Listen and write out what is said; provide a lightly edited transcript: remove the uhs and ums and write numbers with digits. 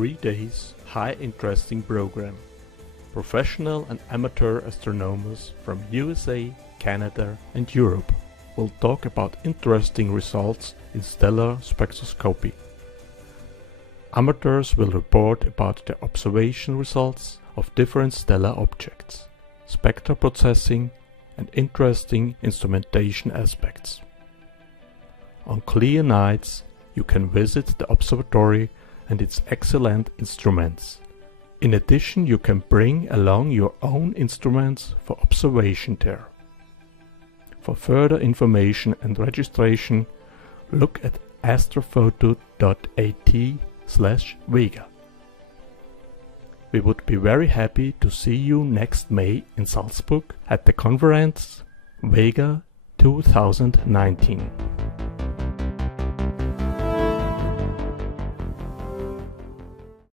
3 days high interesting program. Professional and amateur astronomers from USA, Canada and Europe will talk about interesting results in stellar spectroscopy. Amateurs will report about their observation results of different stellar objects, spectra processing and interesting instrumentation aspects. On clear nights you can visit the observatory and its excellent instruments. In addition, you can bring along your own instruments for observation there. For further information and registration, look at astrophoto.at/VEGA. We would be very happy to see you next May in Salzburg at the conference VEGA 2019.